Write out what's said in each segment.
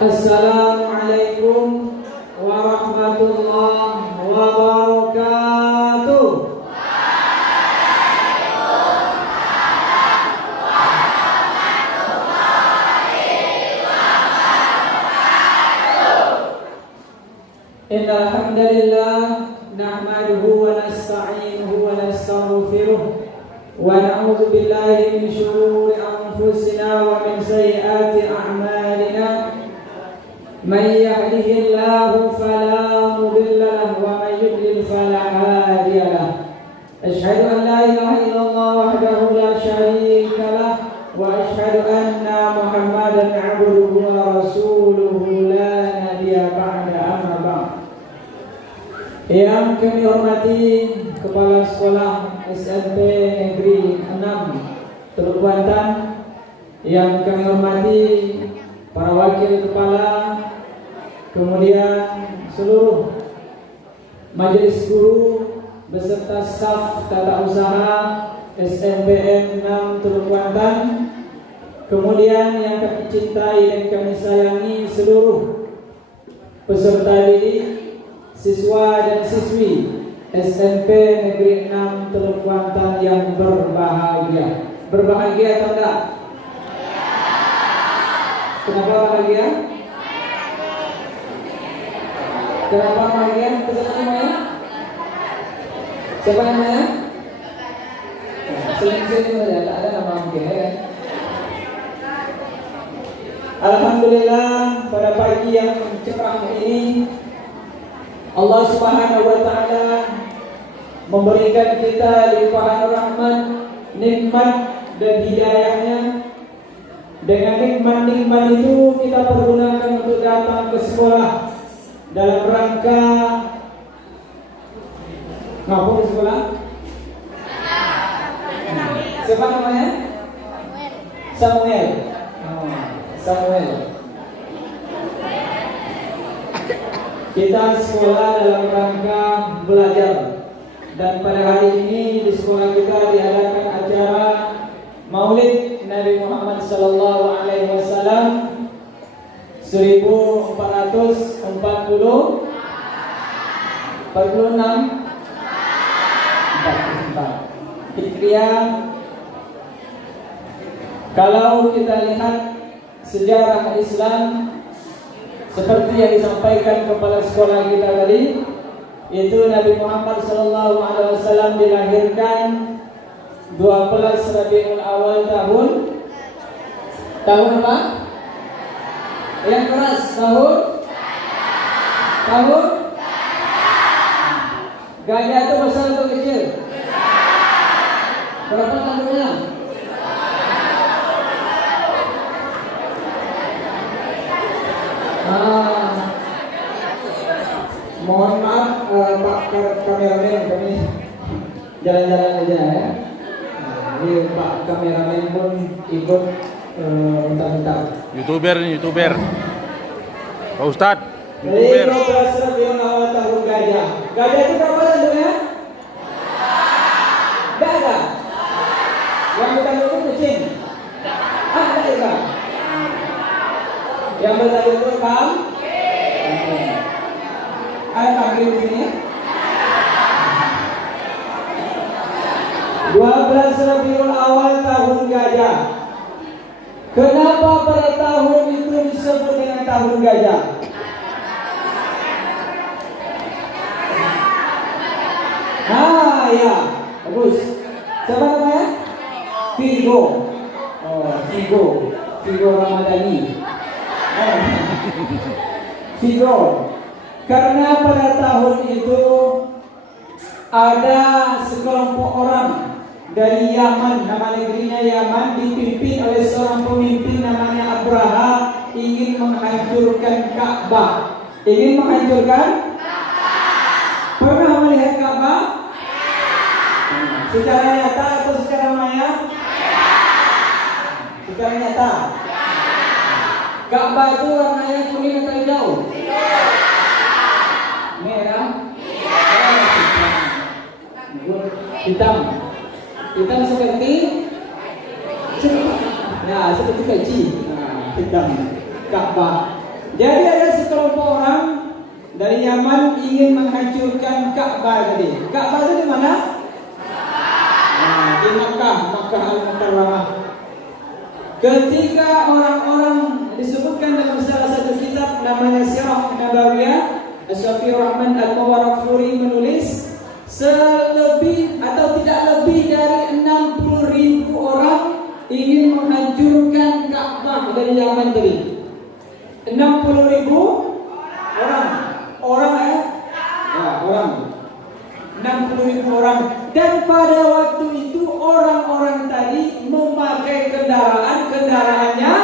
Assalamualaikum warahmatullahi wabarakatuh. Innal hamdalillah nahmaduhu wa nasta'inuhu wa nastaghfiruh wa na'udzu billahi min shururi anfusina wa min sayyiati a'malina. Man yahdihillahu fala mudilla lahu wa man yudlil fala hadiya lahu. Asyhadu an la ilaha illallah wahdahu la syarika lahu wa asyhadu anna Muhammadan 'abduhu wa rasuluhu la nabiyya ba'da, amma ba'd. Yang kami hormati Kepala Sekolah SMP Negeri 6 Teluk Kuantan, yang kami hormati para wakil kepala, kemudian seluruh majelis guru beserta staf tata usaha SMPN 6 Teluk Kuantan, kemudian yang kami cintai dan kami sayangi seluruh peserta didik, siswa dan siswi SMP Negeri 6 Teluk Kuantan yang berbahagia. Berbahagia atau enggak? Kenapa bahagia? Kenapa bahagia? Peserta namanya? Siapa namanya? Seling-seling saja, tak ada nama mungkin ya. Alhamdulillah, pada pagi yang cerah ini Allah Subhanahu wa ta'ala memberikan kita limpahan rahmat, nikmat dan hidayahnya. Dengan nikmat-nikmat itu kita pergunakan untuk datang ke sekolah dalam rangka ngapa ke sekolah? Siapa namanya? Samuel. Samuel. Kita sekolah dalam rangka belajar, dan pada hari ini di sekolah kita diadakan acara Maulid Nabi Muhammad sallallahu alaihi wasallam 1446 Hijriah. Kalau kita lihat sejarah Islam seperti yang disampaikan kepala sekolah kita tadi, itu Nabi Muhammad SAW dilahirkan 12 Rabiul Awal tahun apa? Yang keras, tahun gajah itu besar atau kecil? Berapa tahunnya? Mohon maaf Pak kameramen, kami jalan-jalan aja ya. Ini Pak kameramen pun ikut bentar-bentar. YouTuber. Pak Ustadz, YouTuber. Tahun gajah. Gajah itu berapa tanduknya? Gajah. Yang bertanduk itu kucing. Ada juga. Yang bertanduk itu ada kambing di sini. 12 Rabiul Awal tahun gajah. Kenapa pada tahun itu disebut dengan tahun gajah? Ya, bagus. Siapa namanya? Vigo. Vigo Ramadhani. Vigo. Karena pada tahun itu ada sekelompok orang dari Yaman, nama negerinya Yaman, dipimpin oleh seorang pemimpin namanya Abraha, ingin menghancurkan Ka'bah. Ingin menghancurkan Ka'bah. Pernah melihat Ka'bah? Secara nyata atau secara maya? Secara nyata. Ka'bah itu warnanya kuning atau hijau? Merah? Hitam. Hitam seperti ya, seperti peci. Hitam. Ka'bah. Jadi ada sekelompok orang dari Yaman ingin menghancurkan Ka'bah tadi. Ka'bah itu di mana? Nah, di Makkah, Makkah Al-Mukarramah. Ketika orang-orang disebutkan dalam salah satu kitab namanya Sirah Nabawiyah, Asy-Syafi'ur Rahman Al-Mubarakfuri menulis selebih atau tidak lebih dari 60.000 orang ingin menghancurkan Ka'bah dari Yaman tadi. 60.000 orang ya, orang 60.000 orang. Dan pada waktu itu orang-orang tadi memakai kendaraannya.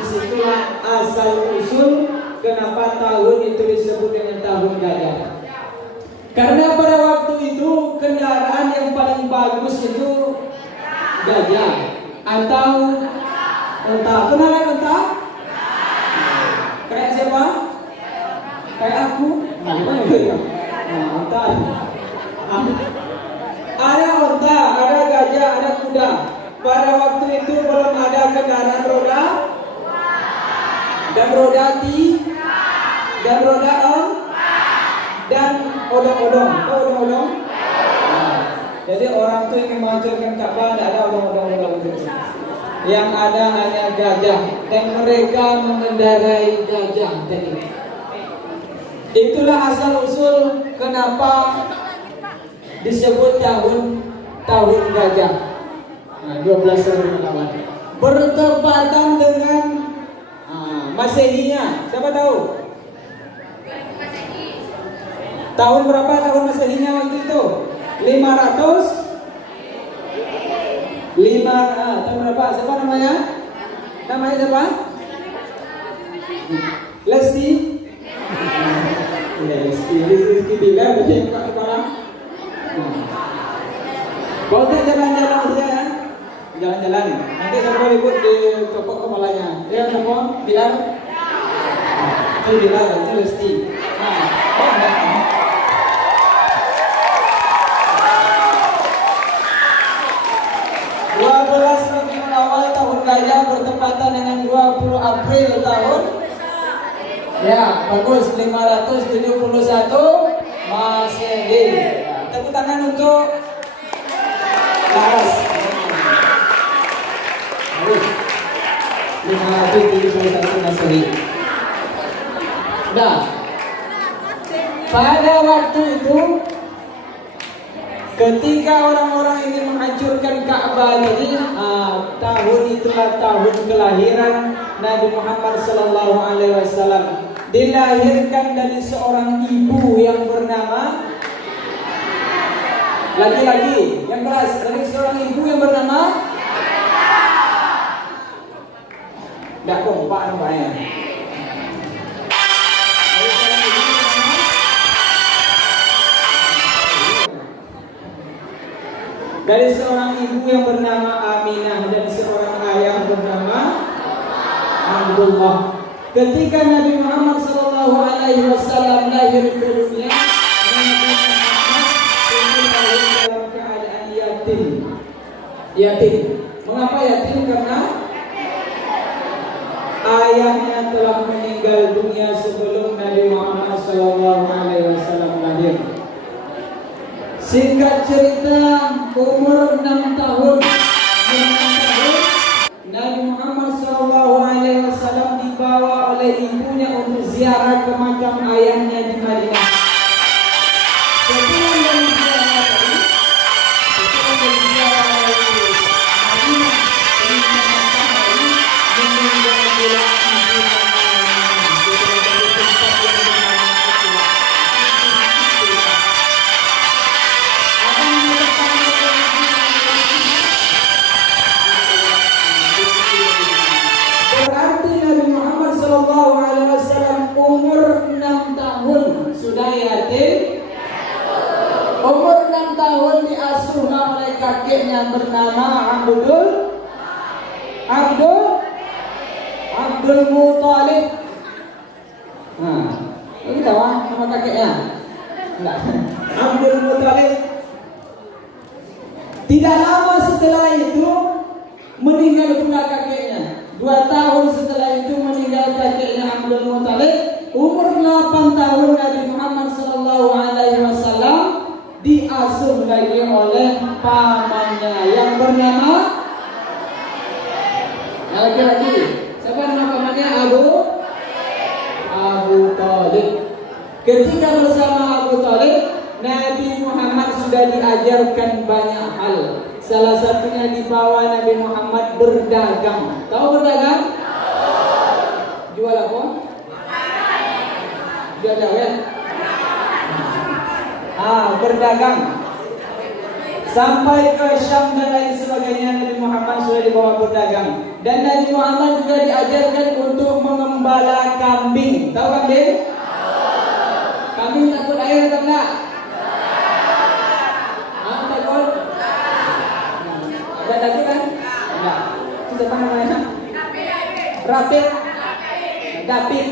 Disitulah asal usul kenapa tahun itu disebut dengan tahun gajah. Karena pada waktu itu kendaraan yang paling bagus itu gajah atau unta. Kenal unta? Kayak siapa? Kayak aku? Unta. Ada unta, ada gajah, ada kuda. Pada waktu itu belum ada kendaraan roda dan roda dan roda dan odong-odong. Tahu odong-odong? Jadi orang itu ingin menghancurkan Ka'bah, tidak ada odong-odong itu. Yang ada hanya gajah dan mereka mengendarai gajah tadi. Itulah asal usul kenapa disebut tahun gajah. 12.000 bertepatan dengan Masehinya. Siapa tahu? Tahun berapa tahun Masehinya waktu itu? 500 tahun berapa? Siapa namanya? Namanya siapa? Lesti. Lesti Bilar begini Pak Kepala. Kau tak jalan-jalan saja ya? Jalan-jalan. Nanti sampai ribut di toko kepalanya. Dia ngomong Bilar. Itu Bilar, itu Lesti. Oh enggak. Awal tahun gajah bertepatan dengan 20 April tahun. Ya, bagus 571 Masehi. Tepuk tangan untuk Laras. Bagus. 571 Masehi. Nah, pada waktu itu ketika orang-orang ingin menghancurkan Ka'bah tadi, tahun itulah tahun kelahiran Nabi Muhammad Sallallahu Alaihi Wasallam. Dilahirkan dari seorang ibu yang bernama laki-laki yang keras, dari seorang ibu yang bernama tidak kompak namanya. Dari seorang ibu yang bernama Aminah dan seorang ayah bernama Abdullah. Ketika Nabi Muhammad Sallallahu Alaihi Wasallam lahir ke dunia, Nabi Muhammad lahir dalam keadaan yatim. Mengapa yatim? Karena ayahnya telah meninggal dunia sebelum Nabi Muhammad Sallallahu Alaihi Wasallam lahir. Singkat cerita, umur 6 tahun Nabi Muhammad SAW dibawa oleh ibunya untuk ziarah ke makam ayahnya di Madinah. Setelah dari ziarah tadi, Madinah meninggal pula Sallallahu Alaihi Wasallam umur 6 tahun sudah yatim. Umur 6 tahun diasuh oleh kakeknya bernama Abdul Muthalib. Ini tahu nama kakeknya? Enggak. Abdul Muthalib. Tidak lama setelah itu meninggal pula kakeknya. 2 tahun setelah itu meninggal kakeknya Abdul Muthalib. Umur 8 tahun Nabi Muhammad sallallahu alaihi wasallam diasuh lagi oleh pamannya yang bernama lagi-lagi. Siapa nama pamannya? Abu Thalib. Ketika bersama Abu Thalib, Nabi Muhammad sudah diajarkan banyak hal. Salah satunya dibawa Nabi Muhammad berdagang. Tahu berdagang? Jual apa? Jual ya? Berdagang. Sampai ke Syam dan lain sebagainya, Nabi Muhammad sudah dibawa berdagang. Dan Nabi Muhammad juga diajarkan untuk mengembala kambing. Tahu kambing? Kambing takut air atau enggak? Takut? Enggak takut kan? Enggak. Itu apa namanya? Rapid. Dapit.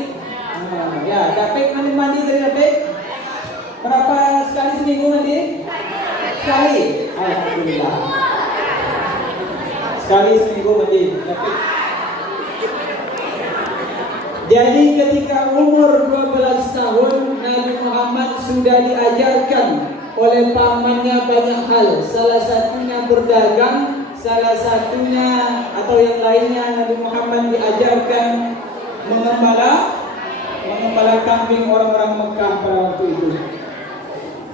Ya, Dapit mandi dari Dapit. Berapa sekali seminggu mandi? Sekali. Alhamdulillah. Sekali seminggu mandi. Dapit. Jadi ketika umur 12 tahun, Nabi Muhammad sudah diajarkan oleh pamannya banyak hal. Salah satunya berdagang, salah satunya atau yang lainnya Nabi Muhammad diajarkan mengembala kambing orang-orang Mekah pada waktu itu.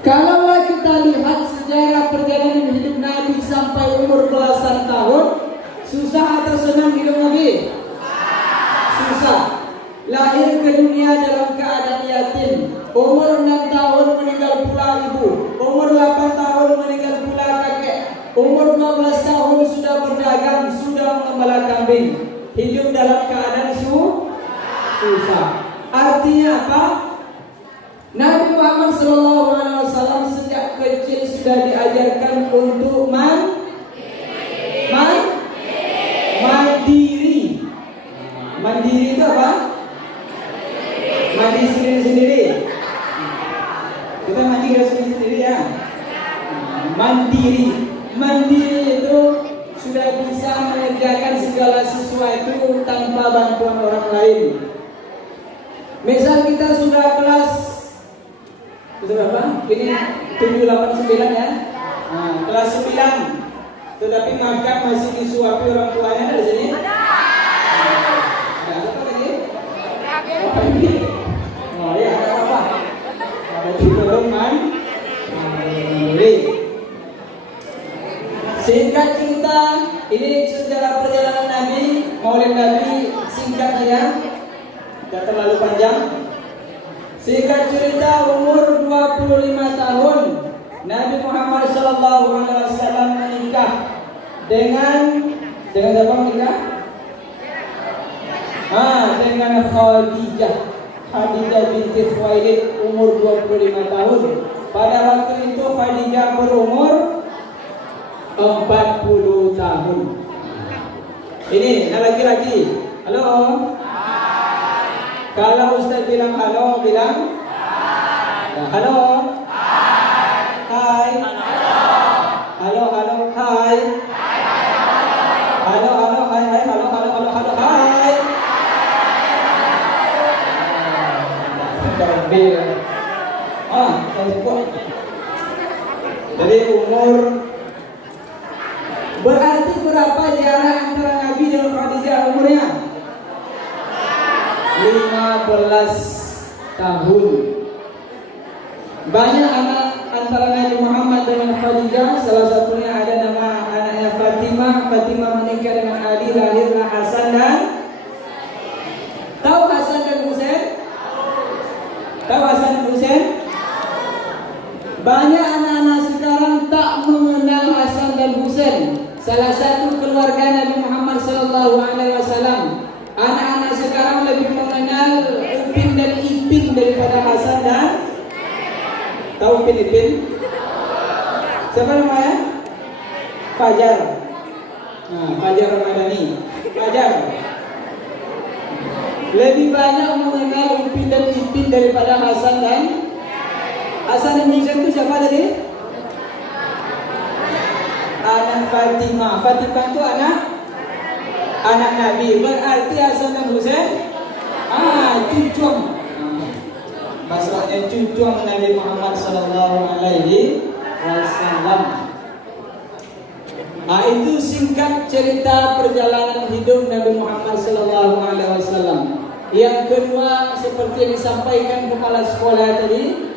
Kalaulah kita lihat sejarah perjalanan hidup Nabi sampai umur belasan tahun, susah atau senang hidup Nabi? Susah. Lahir ke dunia dalam keadaan yatim. Umur 6 tahun meninggal pula ibu. Umur 8 tahun meninggal pula kakek. Umur 12 tahun sudah berdagang, sudah mengembala kambing. Hidup dalam keadaan susah. Artinya apa? Nabi Muhammad SAW sejak kecil sudah diajarkan untuk mandiri. Mandiri itu apa? Mandi sendiri-sendiri. Kita mandi sendiri-sendiri ya. Mandiri itu sudah bisa mengerjakan segala sesuatu tanpa bantuan orang lain. Misal kita sudah kelas berapa? Ini 7, 8, 9 ya. Kelas 9. Tetapi makan masih disuapi orang tuanya dari sini. Ada apa lagi? Apa ini? Oh ya, ada apa? Ada belum Singkat cerita, ini sejarah perjalanan Nabi, Maulid Nabi singkat ya. Tidak terlalu panjang. Singkat cerita, umur 25 tahun Nabi Muhammad SAW menikah dengan siapa menikah? Dengan Khadijah binti Khuwailid, umur 25 tahun. Pada waktu itu Khadijah berumur 40 tahun. Ini laki-laki. Halo. Kalau Ustaz bilang halo, bilang halo. Hai. Halo, hai. Halo, hai, halo, hai. Jadi umur berarti berapa jarak antara Nabi dan Khadijah umurnya? 15 tahun. Banyak anak antara Nabi Muhammad dengan Khadijah. Salah satunya ada nama anaknya Fatimah. Fatimah menikah dengan Ali, lahirlah Hasan dan tahu Hasan dan Husain? Tahu Hasan dan Husain? Banyak anak-anak sekarang tak mengenal Hasan dan Husain. Salah satu keluarga Nabi Muhammad SAW. Anak-anak sekarang lebih mengenal Upin dan Ipin daripada Hasan dan tahu Upin Ipin? Siapa namanya? Fajar. Fajar Ramadhani. Fajar. Lebih banyak mengenal Upin dan Ipin daripada Hasan dan Husain itu siapa tadi? Anak Fatimah. Fatimah itu anak anak Nabi. Berarti Hasan dan Husain cucung. Maksudnya cucung Nabi Muhammad sallallahu alaihi wasallam. Itu singkat cerita perjalanan hidup Nabi Muhammad sallallahu alaihi wasallam. Yang kedua, seperti yang disampaikan kepala sekolah tadi,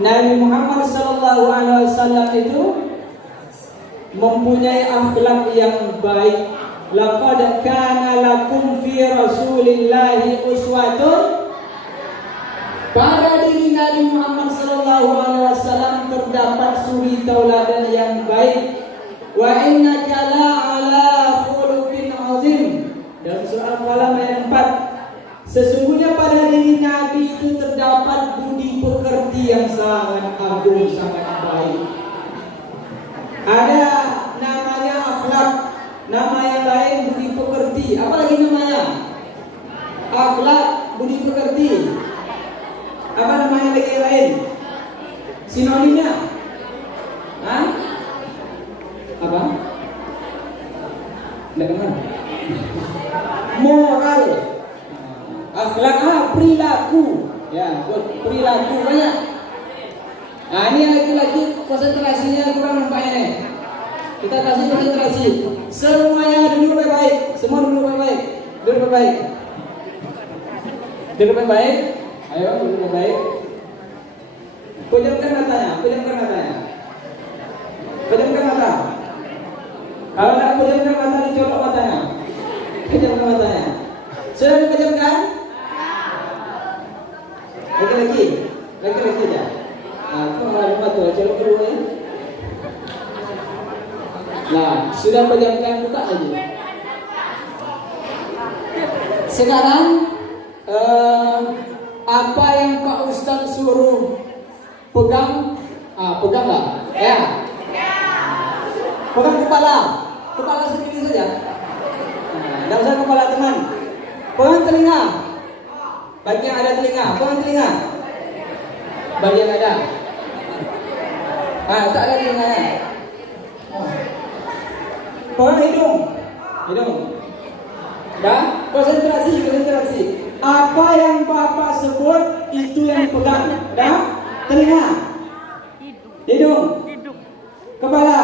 Nabi Muhammad sallallahu alaihi wasallam itu mempunyai akhlak yang baik. Laqad kana lakum fi Rasulillahi uswatun. Pada diri Nabi Muhammad sallallahu alaihi wasallam terdapat suri tauladan yang baik. Wa innaka la ala khuluqin azim. Dan surah Al-Qalam ayat 4. Sesungguhnya pada diri Nabi itu terdapat budi pekerti yang sangat agung, sangat baik. Ada namanya akhlak, nama yang lain budi pekerti. Apa lagi namanya? Akhlak, budi pekerti. Apa namanya lagi yang lain? Sinonimnya? Hah? Apa? Tidak kenal. Moral. Akhlak, perilaku. Ya, perilaku banyak. Nah, ini lagi-lagi konsentrasinya kurang nampaknya nih. Kita kasih konsentrasi. Semuanya duduk baik-baik. Semua duduk baik-baik. Duduk baik-baik. Duduk baik-baik. Ayo, duduk baik-baik. Pejamkan matanya, pejamkan matanya. Pejamkan mata. Kalau nak pejamkan mata, dicolok matanya. Pejamkan matanya. Sudah dipejamkan? Lagi-lagi aja. Kau malu mata, colok kedua ya. Nah, sudah pejamkan, buka lagi. Sekarang apa yang Pak Ustaz suruh pegang? Pegang nggak? Ya. Pegang kepala sendiri saja. Tidak usah kepala teman. Pegang telinga. Bagian ada telinga, pegang telinga. Bagian ada. Tak ada telinganya. Pegang hidung. Dah, konsentrasi. Apa yang Bapak sebut itu yang pegang. Dah, telinga, hidung, kepala,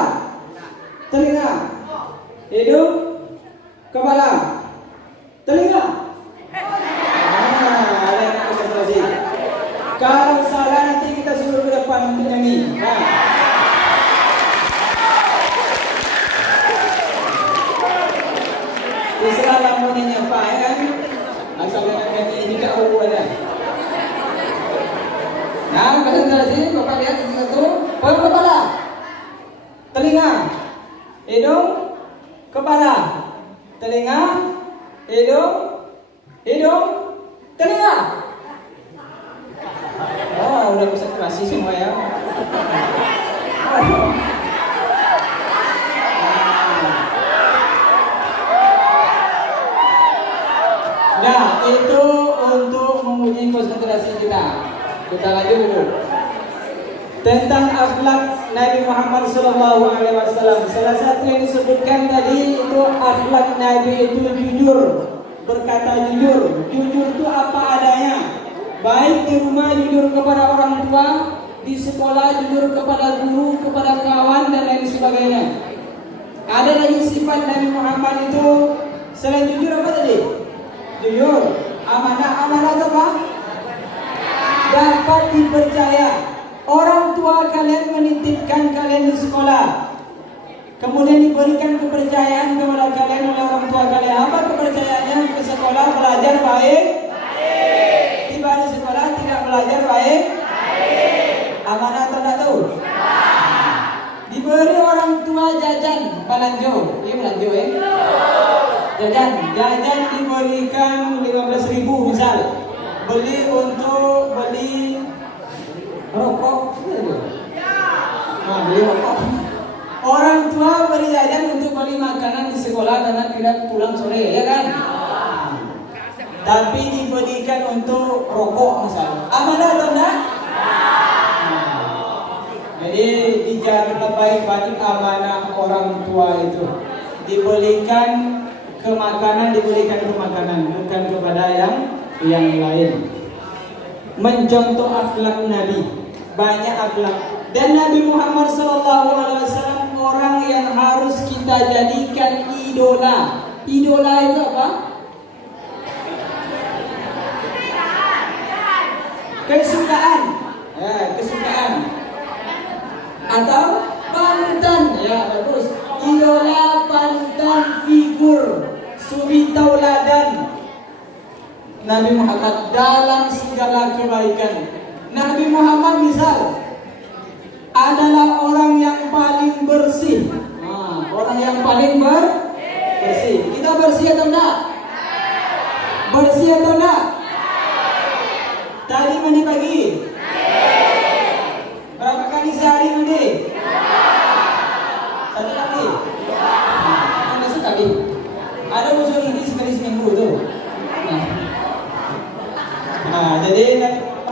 telinga, hidung, kepala, telinga. Ada yang konsentrasi. Kalau salah nanti kita suruh ke depan untuk nyanyi. Terserah lamunnya apa ya kan? Asal nyanyi tidak ada. Nah, konsentrasi. Bapak lihat di situ. Pegang kepala, telinga, hidung, kepala, telinga, hidung, telinga. Oh, udah konsentrasi semua ya. Nah, itu untuk menguji konsentrasi kita. Kita lanjut dulu. Tentang akhlak Nabi Muhammad SAW. Salah satu yang disebutkan tadi itu akhlak Nabi itu jujur, berkata jujur. Jujur itu apa adanya. Baik di rumah jujur kepada orang tua, di sekolah jujur kepada guru, kepada kawan dan lain sebagainya. Ada lagi sifat Nabi Muhammad itu selain jujur apa tadi? Jujur, amanah apa? Dapat dipercaya. Orang tua kalian menitipkan kalian di sekolah, kemudian diberikan kepercayaan kepada kalian oleh orang tua kalian. Apa kepercayaannya? Ke sekolah belajar baik. Tiba di sekolah tidak belajar baik. Amanah atau tidak tahu? Diberi orang tua jajan, balanjo. Ini balanjo ya? Jajan diberikan 15.000 misal. Beli rokok. Beli rokok. Orang tua beri jajan untuk beli makanan di sekolah karena tidak pulang sore, ya kan? Tapi diberikan untuk rokok misalnya. Amanah atau enggak? Jadi dijaga baik-baik amanah orang tua itu. Diberikan ke makanan diberikan ke makanan, bukan kepada yang lain. Mencontoh akhlak Nabi, banyak akhlak. Dan Nabi Muhammad SAW orang yang harus kita jadikan idola. Idola itu apa? Kesukaan. Ya, kesukaan. Atau panutan. Ya, bagus. Idola, panutan, figur, suri tauladan Nabi Muhammad dalam segala kebaikan. Nabi Muhammad misal adalah orang yang paling bersih. Orang yang paling bersih. Kita bersih atau enggak? Bersih atau enggak? Tadi mandi pagi? Berapa kali sehari mandi? Satu kali? Ada sekali. Ada musuh ini sekali seminggu tuh. Jadi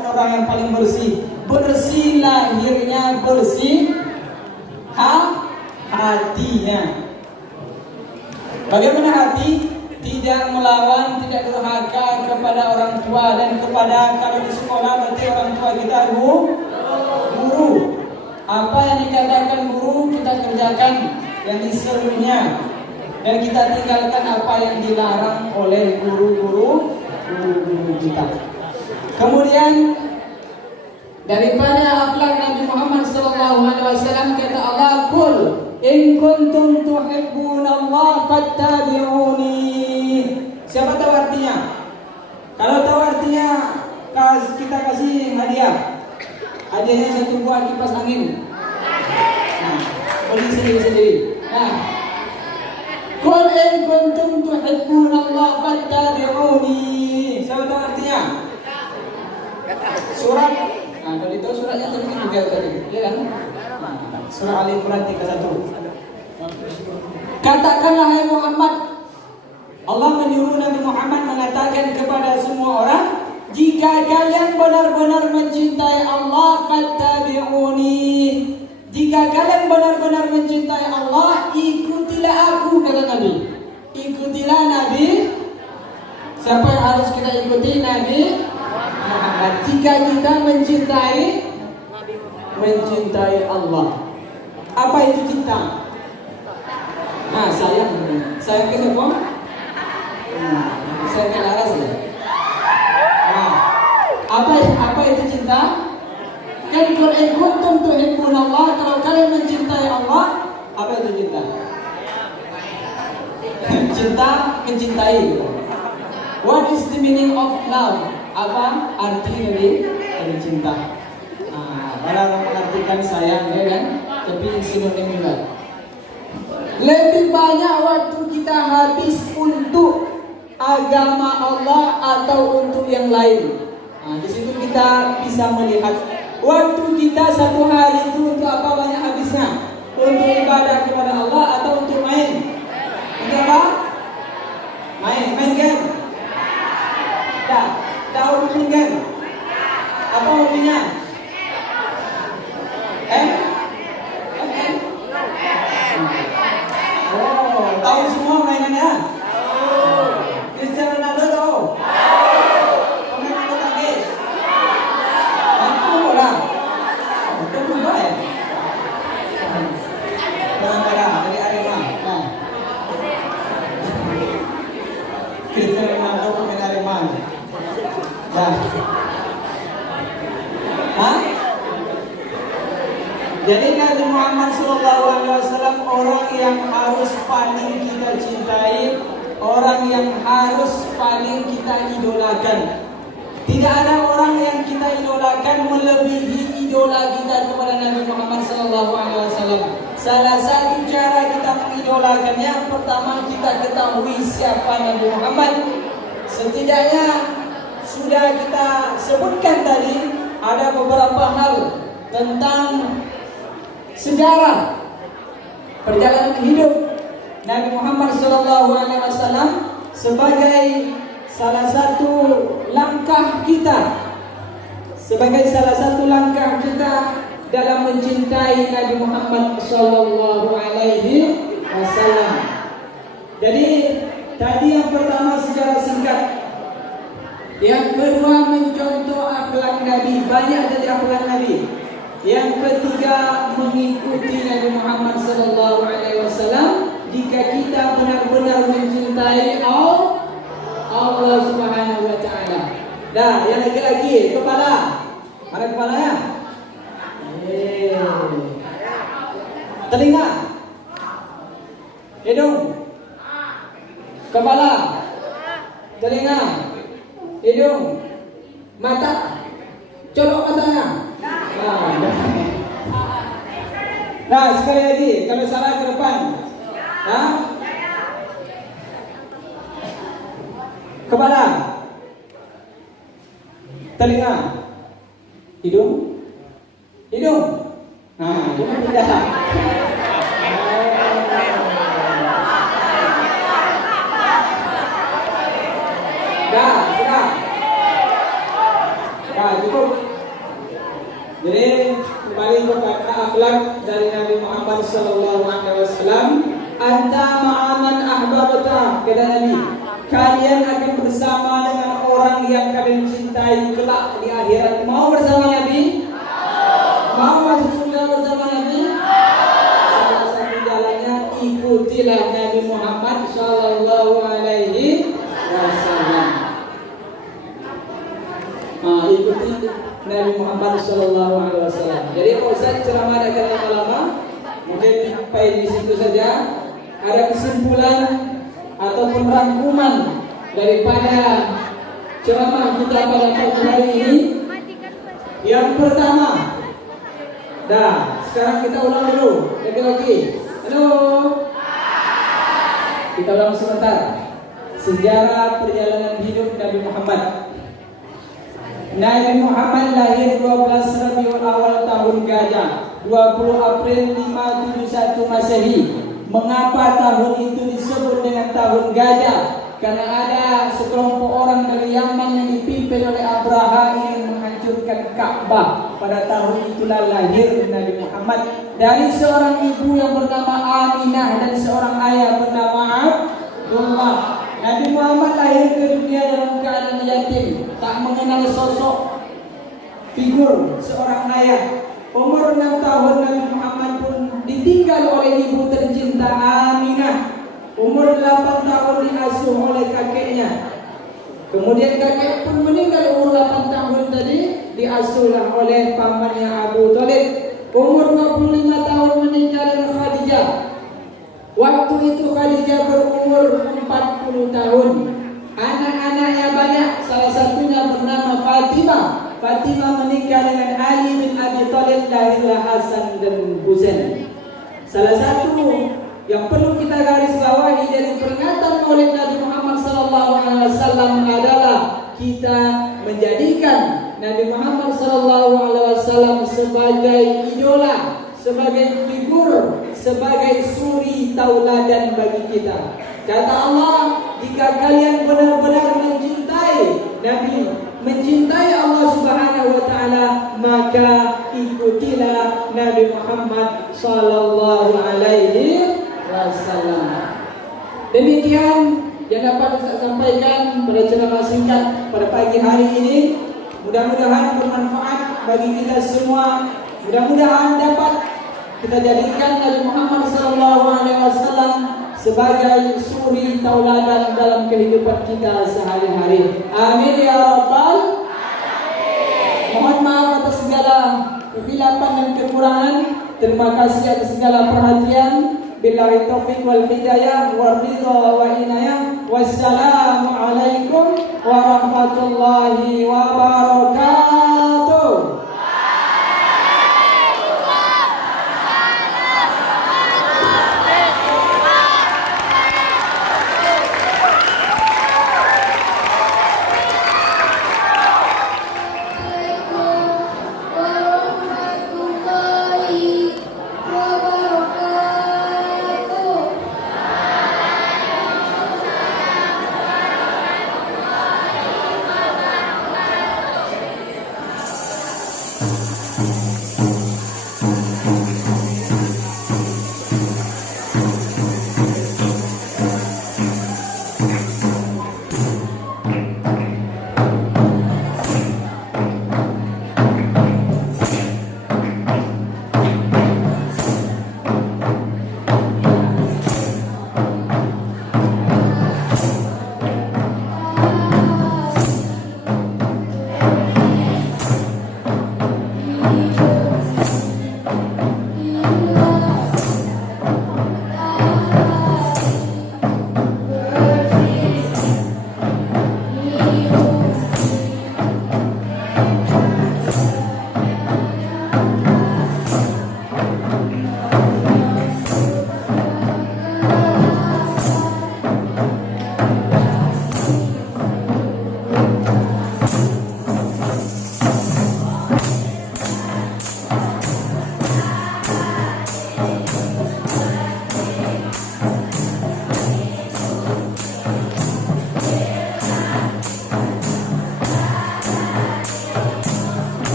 orang yang paling bersih. Bersih lahirnya, bersih hatinya. Bagaimana hati? Tidak melawan, tidak durhaka kepada orang tua. Dan kepada, kalau di sekolah berarti orang tua kita guru. Apa yang dikatakan guru kita kerjakan, yang disuruhnya. Dan kita tinggalkan apa yang dilarang oleh guru kita. Kemudian daripada akhlak Nabi Muhammad SAW kata Allah, "Qul in kuntum tuhibbunallaha fattabi'uni." Siapa tahu artinya? Kalau tahu artinya, kita kasih hadiah. Hadiahnya satu buah kipas angin. Beli sendiri. Qul in kuntum tuhibbunallaha fattabi'uni. Siapa tahu artinya? Surat, kalau itu suratnya sedikit juga tadi, ya kan? Surah Ali Imran 31. Katakanlah hai Muhammad, Allah menyuruh Nabi Muhammad mengatakan kepada semua orang, jika kalian benar-benar mencintai Allah, fattabi'uni. Jika kalian benar-benar mencintai Allah, ikutilah aku, kata Nabi. Ikutilah Nabi. Siapa yang harus kita ikuti? Nabi Muhammad. Jika kita mencintai Allah. Apa itu cinta? Sayang ke siapa? Saya ke laras ya. Apa itu cinta? Kan Quran kuntum tuhibbunallah, kalau kalian mencintai Allah, apa itu cinta? Cinta mencintai. What is the meaning of love? Apa arti dari cinta? Orang mengartikan sayang, ya kan? Tapi sinonim juga. Lebih banyak waktu kita habis untuk agama Allah atau untuk yang lain. Di situ kita bisa melihat waktu kita satu hari itu untuk apa banyak habisnya? Untuk ibadah kepada Allah atau untuk main? Untuk apa? Main game. Tahu main game? Apa hobinya? Tahu semua mainannya? Cristiano Ronaldo tahu? Pemain bulu tangkis? Main bola? Udah berubah ya? Kadang-kadang dari Arema. Cristiano Ronaldo pemain Arema. Jadi Nabi Muhammad SAW orang yang harus paling kita cintai, orang yang harus paling kita idolakan. Tidak ada orang yang kita idolakan melebihi idola kita kepada Nabi Muhammad SAW. Salah satu cara kita mengidolakannya, pertama kita ketahui siapa Nabi Muhammad. Setidaknya sudah kita sebutkan tadi, ada beberapa hal tentang sejarah perjalanan hidup Nabi Muhammad SAW sebagai salah satu langkah kita, dalam mencintai Nabi Muhammad SAW. Jadi yang pertama secara singkat. Yang kedua mencontoh akhlak Nabi, banyak dari akhlak Nabi. Yang ketiga mengikuti Nabi Muhammad sallallahu alaihi wasallam jika kita benar-benar mencintai Allah Subhanahu wa taala. Dah, yang lagi kepala. Ada kepalanya? Telinga. Hidung. Kepala. Telinga. Hidung. Mata. Colok matanya. Nah, sekali lagi, kalau salah ke depan. Kepala. Telinga. Hidung. Hidung. Hidung tidak. Sudah. Cukup. Jadi kembali kepada akhlak dari Nabi Muhammad sallallahu alaihi wasallam. Anta ma'aman ahbabta, kata Nabi, kalian akan bersama dengan orang yang kalian cintai kelak di akhirat. Mau bersama Nabi? Mau masuk surga bersama Nabi? Salah satu jalannya ikutilah Nabi Muhammad sallallahu alaihi wasallam. Ikuti Nabi Muhammad sallallahu alaihi wasallam. Jadi Pak Ustaz ceramah akan lama-lama, mungkin sampai di situ saja. Ada kesimpulan ataupun rangkuman daripada ceramah kita pada pagi hari ini. Yang pertama, sekarang kita ulang dulu. Lagi-lagi. Halo. Kita ulang sebentar. Sejarah perjalanan hidup Nabi Muhammad. Nabi Muhammad lahir 12 Rabiul Awal tahun Gajah, 20 April 571 Masehi. Mengapa tahun itu disebut dengan tahun Gajah? Karena ada sekelompok orang dari Yaman yang dipimpin oleh Abraha yang menghancurkan Ka'bah. Pada tahun itulah lahir Nabi Muhammad dari seorang ibu yang bernama Aminah dan seorang ayah bernama Abdullah. Nabi Muhammad lahir ke dunia dalam keadaan yatim, tak mengenal sosok figur seorang ayah. Umur 6 tahun Nabi Muhammad pun ditinggal oleh ibu tercinta Aminah. Umur 8 tahun diasuh oleh kakeknya. Kemudian kakek pun meninggal umur 8 tahun tadi, diasuhlah oleh pamannya Abu Thalib. Umur 25 tahun meninggal Khadijah. Waktu itu Khadijah berumur 40 tahun. Anak-anaknya banyak, salah satunya bernama Fatimah. Fatimah menikah dengan Ali bin Abi Thalib, lahirlah Hasan dan Husain. Salah satu yang perlu kita garis bawahi dari peringatan Maulid Nabi Muhammad SAW adalah kita menjadikan Nabi Muhammad SAW sebagai idola, sebagai figur, sebagai suri tauladan bagi kita. Kata Allah, jika kalian benar-benar mencintai Nabi, mencintai Allah Subhanahu wa taala, maka ikutilah Nabi Muhammad sallallahu alaihi wasallam. Demikian yang dapat saya sampaikan pada ceramah singkat pada pagi hari ini. Mudah-mudahan bermanfaat bagi kita semua. Mudah-mudahan dapat kita jadikan Nabi Muhammad sallallahu alaihi wasallam sebagai suri tauladan dalam kehidupan kita sehari-hari. Amin ya rabbal alamin. Mohon maaf atas segala kehilapan dan kekurangan. Terima kasih atas segala perhatian. Billahi taufiq wal hidayah wa ridha wa inayah. Wassalamu alaikum warahmatullahi wabarakatuh.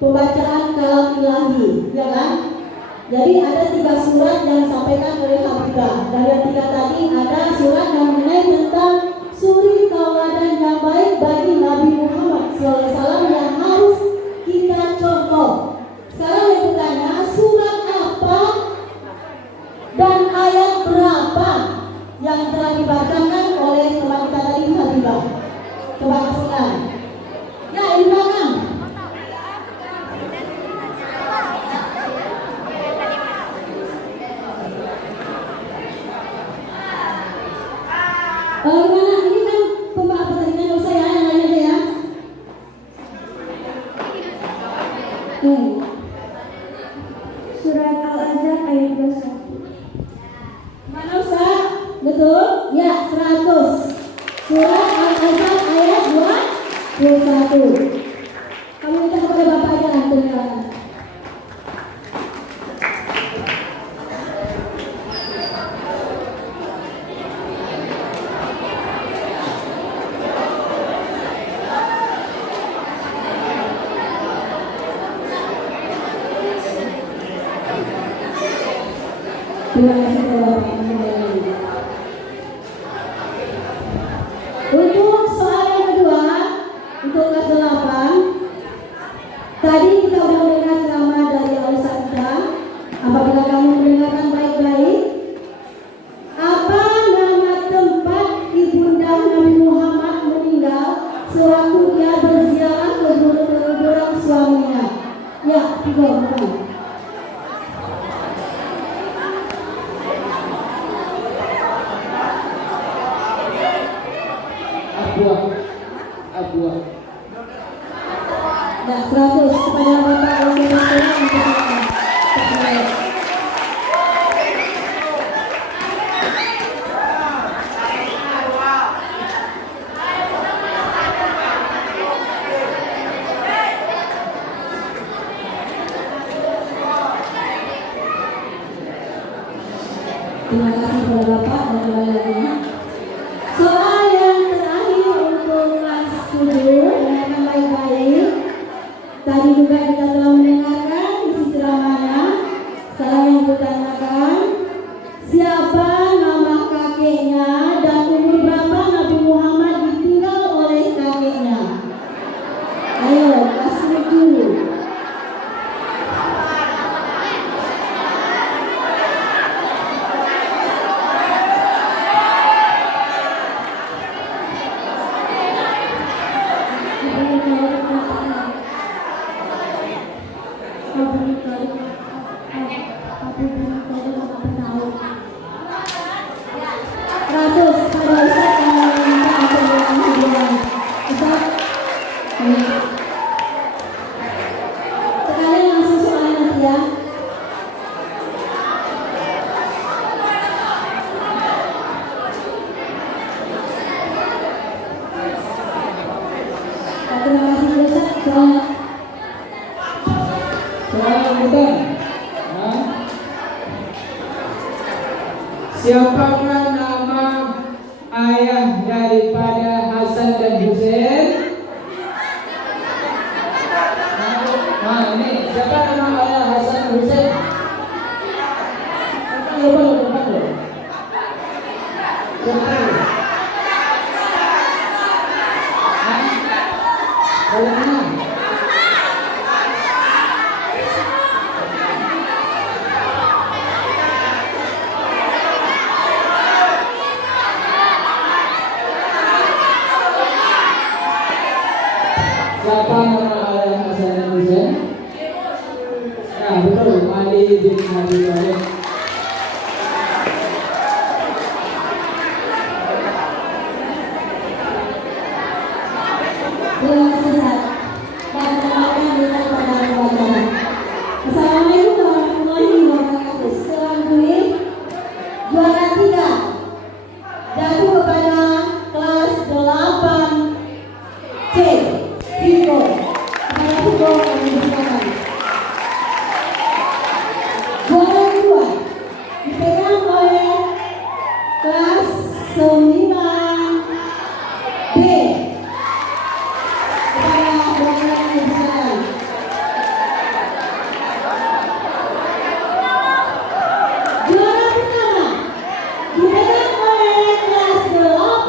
pembacaan kalam ilahi, ya kan? Jadi ada 3 surat yang disampaikan oleh Habibah. Dan yang 3 tadi ada surat yang mengenai tentang suri tauladan yang baik bagi Nabi Muhammad SAW yang harus kita contoh. Sekarang saya bertanya, surat apa dan ayat berapa yang telah dibacakan oleh teman kita tadi Habibah? Coba kasihkan. Ya, ini belakang. Gimana? Ini kan pembahasan tadi kan saya yang lain aja ya. Surat Al-Azhar ayat 21. Mana Ustaz? Betul? Ya, 100. Surat Al-Azhar ayat 21. Kami minta kepada Bapak jangan tinggalkan. Terima kasih kepada Bapak. Untuk soal yang kedua, untuk kelas 8, tadi kita sudah mendengar ceramah dari Al-Sabda. Apabila kamu mendengarkan baik-baik, apa nama tempat ibunda Nabi Muhammad meninggal sewaktu dia berziarah ke kuburan suaminya? Ya, 3 bukan. Abuah. Nah, 100 kepada Bapak Wakil Rasul untuk terima kasih kepada Bapak dan kembali lagi. Soal yang terakhir untuk kelas 7, dengarkan baik-baik. Tadi juga kita telah mendengarkan isi ceramahnya. Sekarang yang ditanyakan, siapa nama kakeknya dan umur berapa Nabi Muhammad ditinggal oleh kakeknya? Ayo, kasih dulu. Sekalian langsung soalnya nanti ya. Terima kasih Ustaz. Soal yang kedua. Siapakah nama ayah daripada Hasan dan Husain? Ini siapa nama ayah Hasan dan Husain? Siapa nama ayah Hasan dan Husain? Ya betul, Ali bin Abi Thalib. Terima kasih Ustaz. Dan terima kita kepada pembacaan. Assalamualaikum warahmatullahi wabarakatuh. Selanjutnya juara 3 jatuh kepada kelas 8C. Vigo. Kepada Vigo kami silakan. Juara 2 dipegang oleh kelas 9B. Juara pertama dipegang oleh kelas 8B.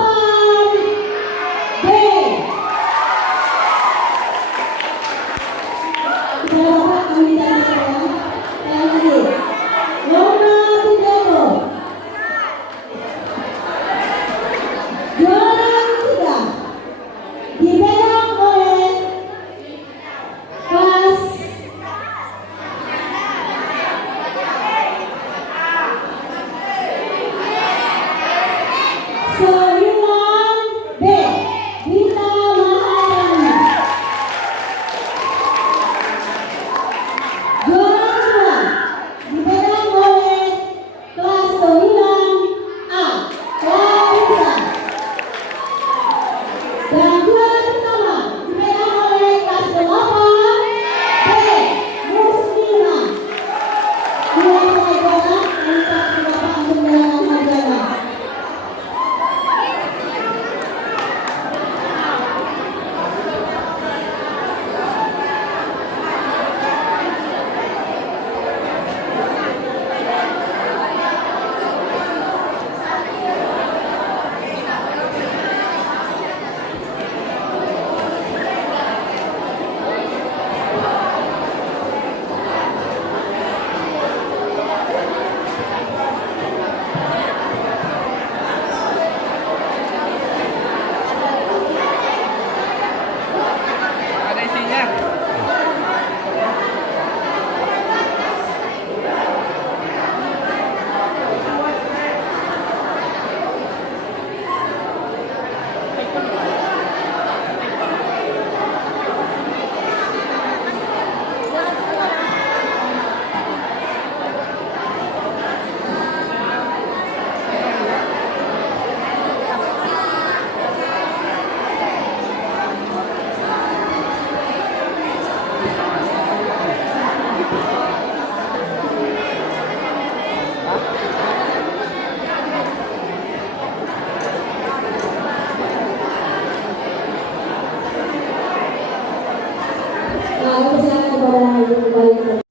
Persilakan kepada Ibu kembali.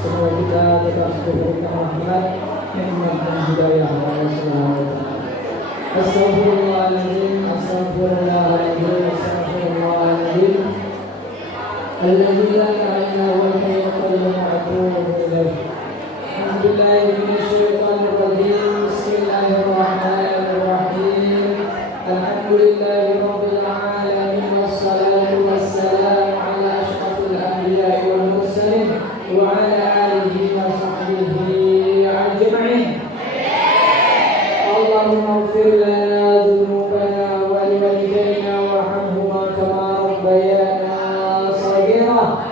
Semoga kita tetap diberikan rahmat dan hidayah Allah Subhanahu wa taala. Astagfirullahaladzim, astagfirullahaladzim, astagfirullahaladzim. Alladzi la ilaha illa huwal hayyul qayyum wa atubu ilaih. Alhamdulillahi minasyaitonir rajim. Bismillahirrahmanirrahim. Alhamdulillahi rabbil alamin wassalatu wassalamu ala asyrafil anbiya'i wal mursalin wa ala alihi wa sahbihi ajma'in. Allahumma ighfir lana dhunubana wa liwalidayna warhamhuma kama rabbayana shaghira.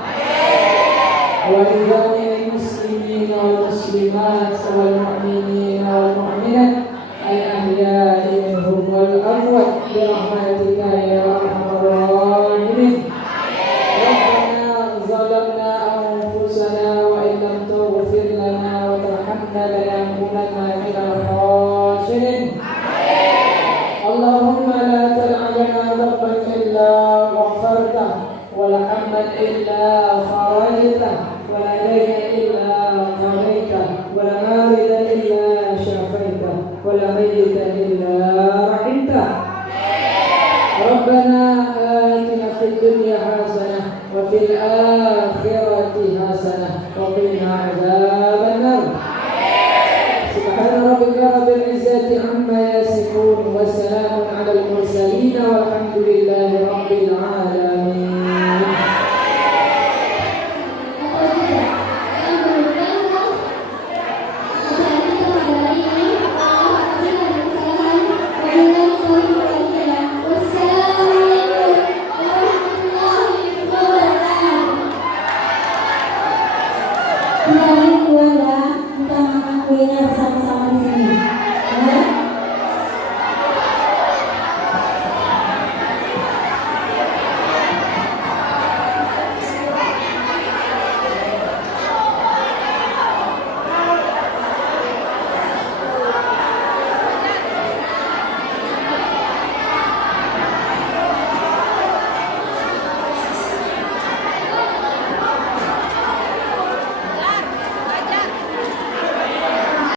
Wa lidhawil muslimina wal muslimat wal mu'minina wal mu'minat al-ahya'i minhum wal amwat bi rahmatika ya arhamar rahimin. Rabbana zalamna anfusana wa in lam taghfir lana wa tarhamna lanakunanna minal khasirin. Allahumma la tad'alna dhanban illa ghafartah wa la hamman illa farajtah wa la dayna illa qadaitah wa la maridan illa shafaitah wa la mayyitan illa rahimtah. Rabbana atina fid dunya hasanah wa fil akhirati hasanah wa qina adzabannar. Subhana rabbika rabbil izzati amma yasifun wa salamun alal mursalin walhamdulillahi rabbil alamin. Kembali keluarga, minta maaf kuenya